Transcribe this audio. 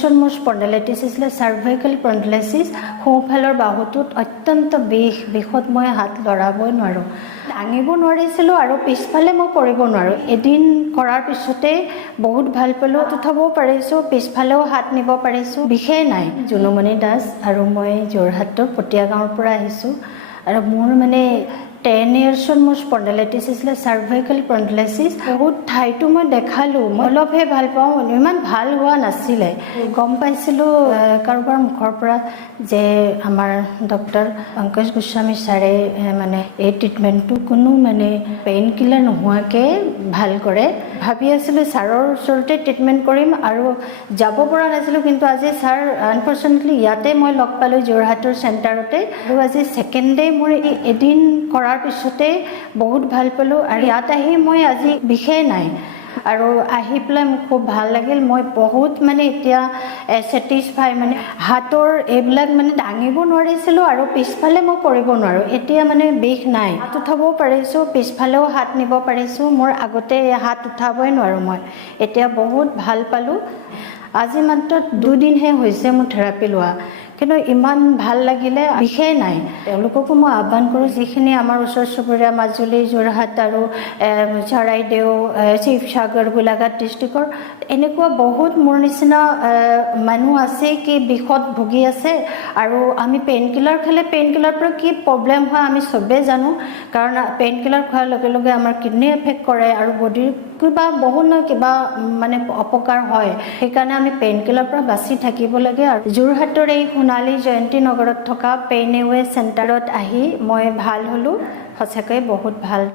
টেৰ্নিয়েশ্যন মোৰ স্পণ্ডাইলাইটিছ হৈছিলে cervical spondylitis সোঁফালৰ বাহুটোত অত্যন্ত বিষত মই হাত লৰাবই নোৱাৰোঁ দাঙিব নোৱাৰিছিলোঁ আৰু পিছফালে মই কৰিব নোৱাৰোঁ এদিন কৰাৰ পিছতে বহুত ভাল পালোঁ উঠাবও পাৰিছোঁ পিছফালেও হাত নিব পাৰিছোঁ বিষেই নাই জুনুমণি দাস আৰু মই যোৰহাটৰ পটীয়া গাঁৱৰ পৰা আহিছোঁ আৰু মোৰ মানে টেৰ্নিয়েশ্যন মোৰ স্পণ্ডাইলাইটিছ হৈছিলে চাৰ্ভাইকেল স্পণ্ডাইলাইটিছ বহুত ঠাইতো মই দেখালোঁ মই অলপহে ভাল পাওঁ ইমান ভাল হোৱা নাছিলে গম পাইছিলোঁ কাৰোবাৰ মুখৰ পৰা যে আমাৰ ডক্টৰ পংকজ গোস্বামী ছাৰে মানে এই ট্ৰিটমেণ্টটো কোনো মানে পেইন কিলাৰ নোহোৱাকৈ ভাল কৰে ভাবি আছিলোঁ ছাৰৰ ওচৰতে ট্ৰিটমেণ্ট কৰিম আৰু যাব পৰা নাছিলোঁ কিন্তু আজি ছাৰ আনফৰ্চুনেটলি ইয়াতে মই লগ পালোঁ যোৰহাটৰ চেণ্টাৰতে আৰু আজি ছেকেণ্ড ডে মোৰ এদিন কৰাৰ পিছতে বহুত ভাল পালোঁ আৰু ইয়াত আহি মই আজি বিষেই নাই আৰু আহি পেলাই মোক খুব ভাল লাগিল মই বহুত মানে এতিয়া ছেটিছফাই মানে হাতৰ এইবিলাক মানে দাঙিব নোৱাৰিছিলোঁ আৰু পিছফালে মই কৰিব নোৱাৰোঁ এতিয়া মানে বিষ নাই হাত উঠাবও পাৰিছোঁ পিছফালেও হাত নিব পাৰিছোঁ মোৰ আগতে হাত উঠাবই নোৱাৰোঁ মই এতিয়া বহুত ভাল পালোঁ আজি মাত্ৰ 2 দিনহে হৈছে মোৰ থেৰাপি লোৱা কিন্তু ইমান ভাল লাগিলে বিষেই নাই তেওঁলোককো মই আহ্বান কৰোঁ যিখিনি আমাৰ ওচৰ চুবুৰীয়া মাজুলী যোৰহাট আৰু চৰাইদেউ শিৱসাগৰ গোলাঘাট ডিষ্ট্ৰিক্টৰ এনেকুৱা বহুত মোৰ নিচিনা মানুহ আছে কি বিষত ভুগি আছে আৰু আমি পেইন কিলাৰ খালে পেইন কিলাৰ পৰা কি প্ৰব্লেম হয় আমি চবেই জানো কাৰণ পেইন কিলাৰ খোৱাৰ লগে লগে আমাৰ কিডনি এফেক্ট কৰে আৰু বডিৰ কিবা বহুত নহয় কিবা মানে অপকাৰ হয় সেইকাৰণে আমি পেইন কিলাৰ পৰা বাচি থাকিব লাগে আৰু যোৰহাটৰ এই সোণালী জয়ন্তী নগৰত থকা পেইন এৱে চেণ্টাৰত আহি মই ভাল হ'লোঁ সঁচাকৈ বহুত ভাল